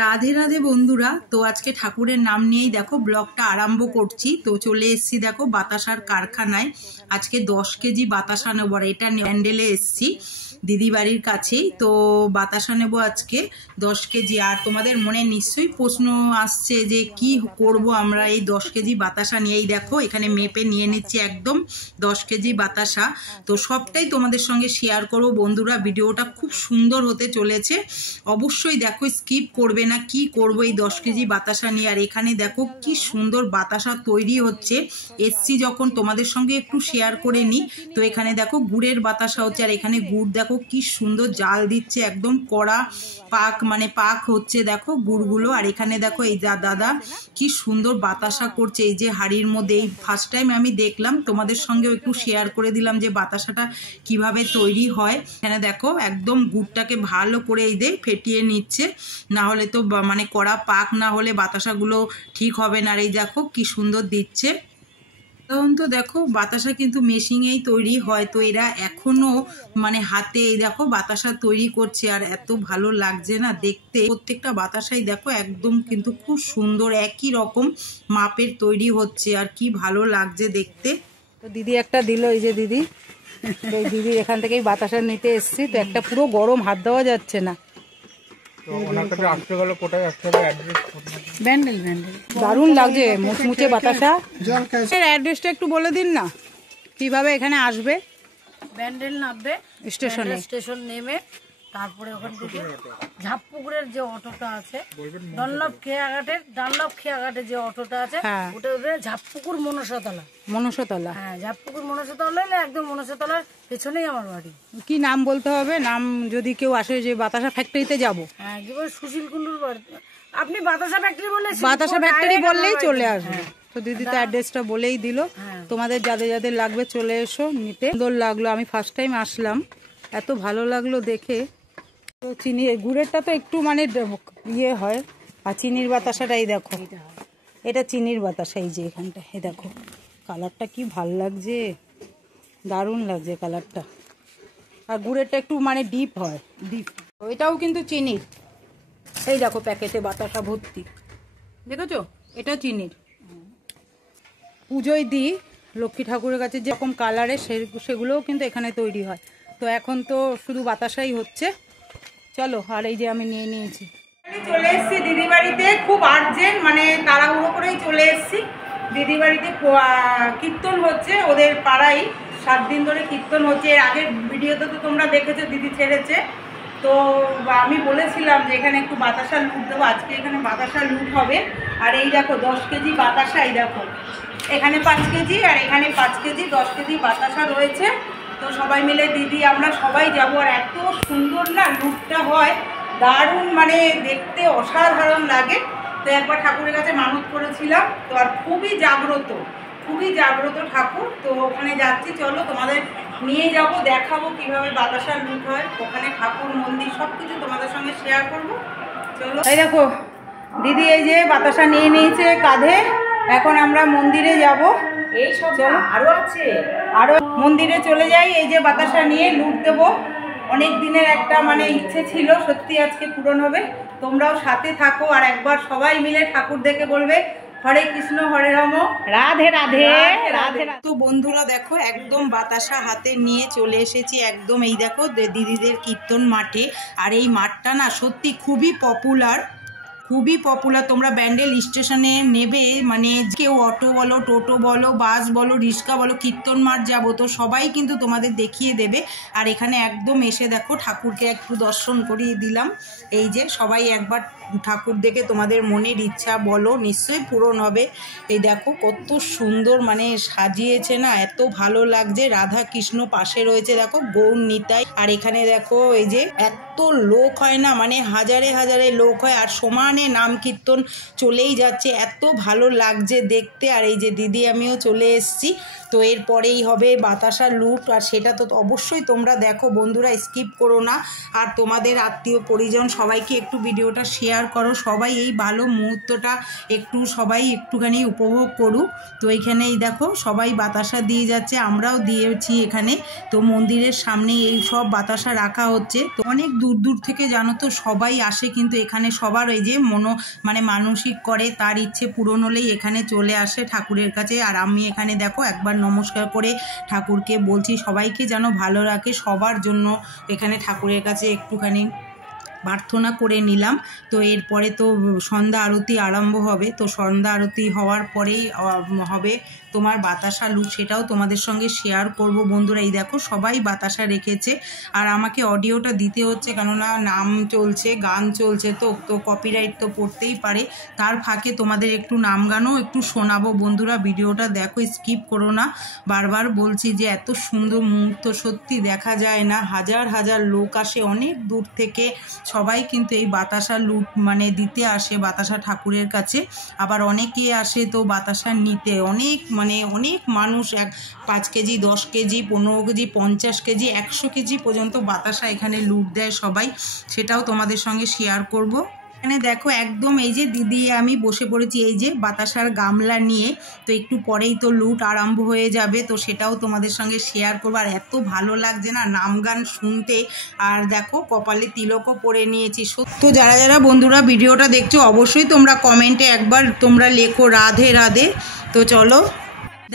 রাধে রাধে বন্ধুরা। তো আজকে ঠাকুরের নাম নিয়েই দেখো ব্লগটা আরম্ভ করছি। তো চলে এসছি দেখো বাতাসার কারখানায়। আজকে 10 কেজি বাতাসা নেবো, আর এটা প্যান্ডেলে এসছি দিদি বাড়ির কাছেই। তো বাতাসা নেবো আজকে 10 কেজি। আর তোমাদের মনে নিশ্চয়ই প্রশ্ন আসছে যে কি করব আমরা এই 10 কেজি বাতাসা নিয়েই। দেখো এখানে মেপে নিয়ে নিচ্ছি একদম 10 কেজি বাতাসা। তো সবটাই তোমাদের সঙ্গে শেয়ার করব বন্ধুরা। ভিডিওটা খুব সুন্দর হতে চলেছে, অবশ্যই দেখো, স্কিপ করবে না। কি করব এই 10 কেজি বাতাসা নিয়ে। আর এখানে দেখো কি সুন্দর বাতাসা তৈরি হচ্ছে। এসছি যখন তোমাদের সঙ্গে একটু শেয়ার করে নিই। তো এখানে দেখো গুড়ের বাতাসা হচ্ছে, আর এখানে গুড় দেখো কি সুন্দর জাল দিচ্ছে, একদম কড়া পাক, মানে পাক হচ্ছে দেখো গুড়গুলো। আর এখানে দেখো এই দাদা কি সুন্দর বাতাসা করছে এই যে হাড়ির মধ্যে। এই ফার্স্ট টাইম আমি দেখলাম, তোমাদের সঙ্গেও একটু শেয়ার করে দিলাম যে বাতাসাটা কিভাবে তৈরি হয়। এখানে দেখো একদম গুড়টাকে ভালো করে এই যে ফেটিয়ে নিচ্ছে, না হলে তো মানে কড়া পাক না হলে বাতাসাগুলো ঠিক হবে না। আর এই দেখো কি সুন্দর দিচ্ছে। তখন তো দেখো বাতাসা কিন্তু মেশিনেই তৈরি হয়, তো এরা এখনো মানে হাতে এই দেখো বাতাসা তৈরি করছে। আর এত ভালো লাগছে না দেখতে, প্রত্যেকটা বাতাসাই দেখো একদম কিন্তু খুব সুন্দর একই রকম মাপের তৈরি হচ্ছে। আর কি ভালো লাগছে দেখতে। তো দিদি একটা দিল, এই যে দিদি, এই দিদি এখান থেকেই বাতাসা নিতে এসছি। তো একটা পুরো গরম, হাত দেওয়া যাচ্ছে না। দারুণ লাগছে মুচমুচে বাতাসা। অ্যাড্রেসটা একটু বলে দিন না, কিভাবে এখানে আসবে। ব্যান্ডেল নামবে স্টেশনে, স্টেশন নেমে তারপরে ওখান থেকে ঝাপপুকুরের যে অটোটা আছে, ডানলপ খেয়াঘাটের যে অটোটা আছে, ওটা ঝাপপুকুর মনসাতলা। হ্যাঁ, ঝাপপুকুর মনসাতলা, একদম মনসাতলার পেছনেই আমার বাড়ি। কি নাম বলতে হবে? নাম যদি কেউ আসে যে বাতাসা ফ্যাক্টরিতে যাব, হ্যাঁ, সুশীল কুণ্ডুর বাড়ি। আপনি বাতাসা ফ্যাক্টরি বললেই চলে আসবে। তো দিদি তো অ্যাড্রেসটা বলেই দিল। তোমাদের যাদের যাদের লাগবে চলে এসো নিতে। সুন্দর লাগলো, আমি ফার্স্ট টাইম আসলাম, এত ভালো লাগলো দেখে। তো চিনি গুড়েরটা তো একটু মানে ইয়ে হয়, আর চিনির বাতাসাটাই দেখো, এটা চিনির বাতাসা। এই যে এখানটা এই দেখো কালারটা কি ভাল লাগছে, দারুণ লাগছে কালারটা। আর গুড়েরটা একটু মানে ডিপ হয়, ডিপ। এটাও কিন্তু চিনির, এই দেখো প্যাকেটে বাতাসা ভর্তি, দেখেছো? এটা চিনির। পুজোয় দিই লক্ষ্মী ঠাকুরের কাছে যেরকম কালারে, সেগুলোও কিন্তু এখানে তৈরি হয়। তো এখন তো শুধু বাতাসাই হচ্ছে। চলো, আর এই যে আমি নিয়ে নিয়েছি। চলে এসেছি দিদি বাড়িতে, খুব আর্জেন্ট, মানে তাড়াহুড়ো করেই চলে এসেছি দিদি বাড়িতে। কীর্তন হচ্ছে ওদের পাড়ায়, 7 দিন ধরে কীর্তন হচ্ছে। এর আগের ভিডিওতে তো তোমরা দেখেছো দিদি ছেড়েছে। তো আমি বলেছিলাম যে এখানে একটু বাতাসা লুট দেবো, আজকে এখানে বাতাসা লুট হবে। আর এই দেখো 10 কেজি বাতাসা, এই দেখো এখানে 5 কেজি আর এখানে 5 কেজি, 10 কেজি বাতাসা রয়েছে। তো সবাই মিলে দিদি আমরা সবাই যাবো। আর এত সুন্দর না লুটটা হয়, দারুণ, মানে দেখতে অসাধারণ লাগে। তো একবার ঠাকুরের কাছে মানত করেছিলাম, তো আর খুবই জাগ্রত ঠাকুর। তো ওখানে যাচ্ছি, চলো তোমাদের নিয়ে যাব, দেখাবো কিভাবে বাতাসা লুট হয়। ওখানে ঠাকুর মন্দির সব কিছু তোমাদের সঙ্গে শেয়ার করব। চলো, এই দেখো দিদি এই যে বাতাসা নিয়ে নিয়েছে কাঁধে। এখন আমরা মন্দিরে যাব। এই সব চলো, আরও আছে, আরও মন্দিরে চলে যাই। এই যে বাতাসা নিয়ে লুট দেবো। অনেক দিনের একটা মানে ইচ্ছে ছিল, সত্যি আজকে পূরণ হবে। তোমরাও সাথে থাকো, আর একবার সবাই মিলে ঠাকুর দেখে বলবে হরে কৃষ্ণ হরে রাম, রাধে রাধে রাধে। তো বন্ধুরা দেখো একদম বাতাসা হাতে নিয়ে চলে এসেছি একদম, এই দেখো দিদিদের কীর্তন মাঠে। আর এই মাঠটা না সত্যি খুবই পপুলার। তোমরা ব্যান্ডেল স্টেশনে নেবে, মানে কেউ অটো বলো, টোটো বলো, বাস বলো, রিক্সা বলো, কীর্তন মাঠ যাবো তো সবাই কিন্তু তোমাদের দেখিয়ে দেবে। আর এখানে একদম এসে দেখো ঠাকুরকে একটু দর্শন করিয়ে দিলাম। এই যে সবাই একবার ঠাকুর দেখে তোমাদের মনের ইচ্ছা বলো, নিশ্চয়ই পূরণ হবে। এই দেখো কত সুন্দর মানে সাজিয়েছে না, এত ভালো লাগছে। রাধা কৃষ্ণ পাশে রয়েছে দেখো, গৌর নিতাই। আর এখানে দেখো এই যে এত লোক হয় না, মানে হাজারে হাজারে লোক হয়, আর সমানে নাম কীর্তন চলেই যাচ্ছে, এত ভালো লাগছে দেখতে। আর এই যে দিদি আমিও চলে এসেছি। তো এরপরেই হবে বাতাসা লুট, আর সেটা তো অবশ্যই তোমরা দেখো বন্ধুরা, স্কিপ করো না। আর তোমাদের আত্মীয় পরিজন সবাইকে একটু ভিডিওটা শেয়ার করো, সবাই এই ভালো মুহূর্তটা একটু সবাই একটুখানি উপভোগ করুক। তো এইখানেই দেখো সবাই বাতাসা দিয়ে যাচ্ছে, আমরাও দিয়েছি এখানে। তো মন্দিরের সামনে এই সব বাতাসা রাখা হচ্ছে। তো অনেক দূর দূর থেকে জানো তো সবাই আসে কিন্তু এখানে, সবার এই যে মানে মানসিক করে, তার ইচ্ছে পূরণ হলেই এখানে চলে আসে ঠাকুরের কাছে। আর আমি এখানে দেখো একবার নমস্কার করে ঠাকুরকে বলছি সবাইকে যেন ভালো রাখে, সবার জন্য এখানে ঠাকুরের কাছে একটুখানি প্রার্থনা করে নিলাম। তো এরপরে তো সন্ধ্যা আরতি আরম্ভ হবে, তো সন্ধ্যা আরতি হওয়ার পরেই হবে তোমার বাতাসা লুট, সেটাও তোমাদের সঙ্গে শেয়ার করব বন্ধুরা। এই দেখো সবাই বাতাসা রেখেছে, আর আমাকে অডিওটা দিতে হচ্ছে কেননা নাম চলছে, গান চলছে, তো কপিরাইট তো পড়তেই পারে। তার ফাঁকে তোমাদের একটু নাম গানও একটু শোনাবো বন্ধুরা। ভিডিওটা দেখো, স্কিপ করো না। বারবার বলছি যে এত সুন্দর মুহূর্ত সত্যি দেখা যায় না। হাজার হাজার লোক আসে অনেক দূর থেকে, সবাই কিন্তু এই বাতাসা লুট মানে দিতে আসে বাতাসা ঠাকুরের কাছে। আবার অনেকে আসে তো বাতাসা নিতে, অনেক মানুষ 5 KG, 10 KG, 15 KG, 50 KG, 100 KG পর্যন্ত বাতাসা এখানে লুট দেয় সবাই, সেটাও তোমাদের সঙ্গে শেয়ার করব। এখানে দেখো একদম এই যে দিদি আমি বসে পড়েছি এই যে বাতাসার গামলা নিয়ে, তো একটু পরেই তো লুট আরম্ভ হয়ে যাবে, তো সেটাও তোমাদের সঙ্গে শেয়ার করবো। আর এত ভালো লাগছে না নাম গান শুনতে। আর দেখো কপালে তিলকও পরে নিয়েছি। তো যারা যারা বন্ধুরা ভিডিওটা দেখছো অবশ্যই তোমরা কমেন্টে একবার তোমরা লেখো রাধে রাধে। তো চলো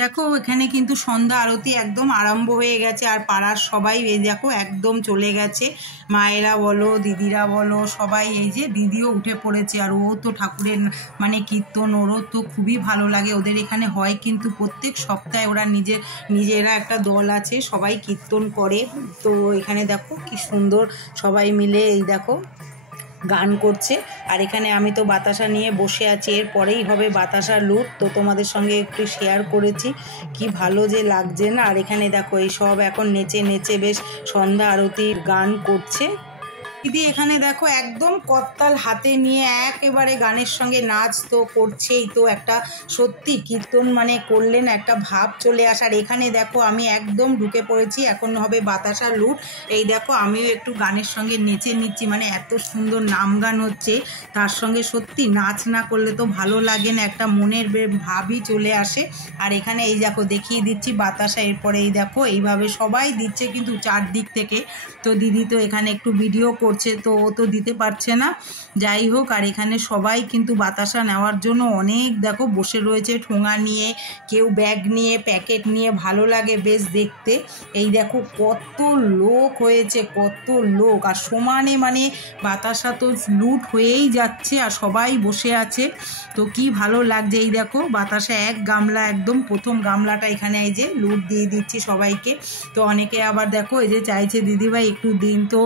দেখো এখানে কিন্তু সন্ধ্যা আরতি একদম আরম্ভ হয়ে গেছে, আর পাড়ার সবাই এই দেখো একদম চলে গেছে, মায়েরা বলো দিদিরা বলো সবাই। এই যে দিদিও উঠে পড়েছে, আর ও তো ঠাকুরের মানে কীর্তন ওরও তো খুবই ভালো লাগে। ওদের এখানে হয় কিন্তু প্রত্যেক সপ্তাহে, ওরা নিজেরা একটা দল আছে, সবাই কীর্তন করে। তো এখানে দেখো কি সুন্দর সবাই মিলে এই দেখো গান করছে। আর এখানে আমি তো বাতাসা নিয়ে বসে আছি, এরপরেই হবে বাতাসা লুট, তো তোমাদের সঙ্গে একটু শেয়ার করেছি, কি ভালো যে লাগছে না। আর এখানে দেখো এই সব এখন নেচে নেচে বেশ সন্ধ্যা আরতির গান করছে। দিদি এখানে দেখো একদম করতাল হাতে নিয়ে একেবারে গানের সঙ্গে নাচ তো করছেই, তো একটা সত্যি কীর্তন মানে করলেন একটা ভাব চলে আসার। এখানে দেখো আমি একদম ঢুকে পড়েছি, এখন হবে বাতাসা লুট। এই দেখো আমিও একটু গানের সঙ্গে নেচে নিচ্ছি, মানে এত সুন্দর নাম গান হচ্ছে, তার সঙ্গে সত্যি নাচ না করলে তো ভালো লাগে না, একটা মনের ভাবই চলে আসে। আর এখানে এই দেখো দেখিয়ে দিচ্ছি বাতাসা, এরপরে এই দেখো এইভাবে সবাই দিচ্ছে কিন্তু চারদিক থেকে। তো দিদি তো এখানে একটু ভিডিও করছে, তো ও তো দিতে পারছে না, যাই হোক। আর এখানে সবাই কিন্তু বাতাসা নেওয়ার জন্য অনেক দেখো বসে রয়েছে, ঠোঙা নিয়ে, কেউ ব্যাগ নিয়ে, প্যাকেট নিয়ে, ভালো লাগে বেশ দেখতে। এই দেখো কত লোক হয়েছে, কত লোক, আর সমানে মানে বাতাসা তো লুট হয়েই যাচ্ছে, আর সবাই বসে আছে, তো কি ভালো লাগছে। এই দেখো বাতাসা এক গামলা, একদম প্রথম গামলাটা এখানে এই যে লুট দিয়ে দিচ্ছি সবাইকে। তো অনেকে আবার দেখো এই যে চাইছে দিদিভাই একটু দিন, তো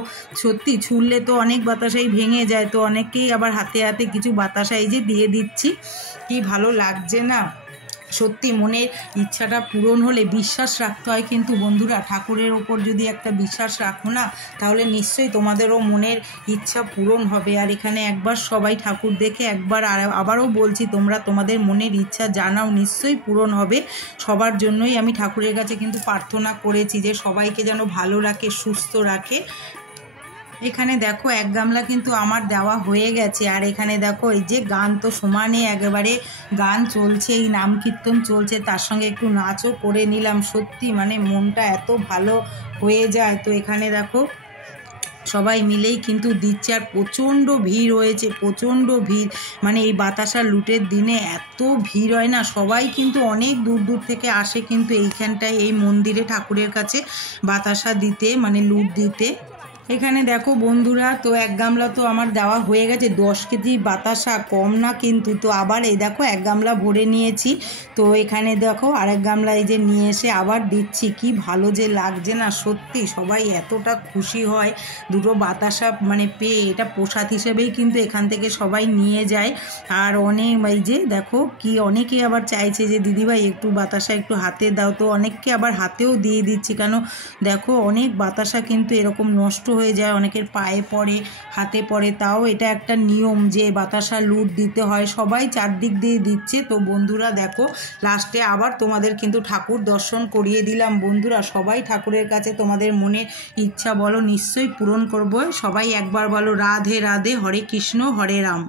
সত্যি ছুড়লে তো অনেক বাতাসাই ভেঙে যায়, তো অনেকেই আবার হাতে হাতে কিছু বাতাসা এই যে দিয়ে দিচ্ছি, কি ভালো লাগছে না। সত্যি মনের ইচ্ছাটা পূরণ হলে বিশ্বাস রাখতে হয় কিন্তু বন্ধুরা, ঠাকুরের ওপর যদি একটা বিশ্বাস রাখো না তাহলে নিশ্চয়ই তোমাদেরও মনের ইচ্ছা পূরণ হবে। আর এখানে একবার সবাই ঠাকুর দেখে একবার আবারও বলছি তোমরা তোমাদের মনের ইচ্ছা জানাও, নিশ্চয়ই পূরণ হবে। সবার জন্যই আমি ঠাকুরের কাছে কিন্তু প্রার্থনা করেছি যে সবাইকে যেন ভালো রাখে, সুস্থ রাখে। এখানে দেখো এক গামলা কিন্তু আমার দেওয়া হয়ে গেছে। আর এখানে দেখো এই যে গান তো সমানে একেবারে গান চলছে, এই নাম কীর্তন চলছে, তার সঙ্গে একটু নাচও করে নিলাম। সত্যি মানে মনটা এত ভালো হয়ে যায়। তো এখানে দেখো সবাই মিলেই কিন্তু দিচ্ছে, আর প্রচণ্ড ভিড় হয়েছে, প্রচণ্ড ভিড়, মানে এই বাতাসা লুটের দিনে এত ভিড় হয় না, সবাই কিন্তু অনেক দূর দূর থেকে আসে কিন্তু এইখানটায় এই মন্দিরে ঠাকুরের কাছে বাতাসা দিতে, মানে লুট দিতে। এখানে দেখো বন্ধুরা তো এক গামলা তো আমার দেওয়া হয়ে গেছে, 10 কেজি বাতাসা, কম না কিন্তু। তো আবার এই দেখো এক গামলা ভরে নিয়েছি, তো এখানে দেখো আরেক গামলা এই যে নিয়ে এসে আবার দিচ্ছি, কি ভালো যে লাগছে না। সত্যি সবাই এতটা খুশি হয় দুটো বাতাসা মানে পেয়ে, এটা প্রসাদ হিসেবেই কিন্তু এখান থেকে সবাই নিয়ে যায়। আর অনেক এই যে দেখো কি অনেকে আবার চাইছে যে দিদিভাই একটু বাতাসা একটু হাতে দাও, তো অনেককে আবার হাতেও দিয়ে দিচ্ছি, কেন দেখো অনেক বাতাসা কিন্তু এরকম নষ্ট হয়ে যায়, অনেকের পায়ে পড়ে, হাতে পড়ে, তাও এটা একটা নিয়ম যে বাতাসা লুট দিতে হয়, সবাই চারদিক দিয়ে দিচ্ছে। তো বন্ধুরা দেখো লাস্টে আবার তোমাদের কিন্তু ঠাকুর দর্শন করিয়ে দিলাম বন্ধুরা। সবাই ঠাকুরের কাছে তোমাদের মনের ইচ্ছা বলো, নিশ্চয়ই পূরণ করবো। সবাই একবার বলো রাধে রাধে, হরে কৃষ্ণ হরে রাম।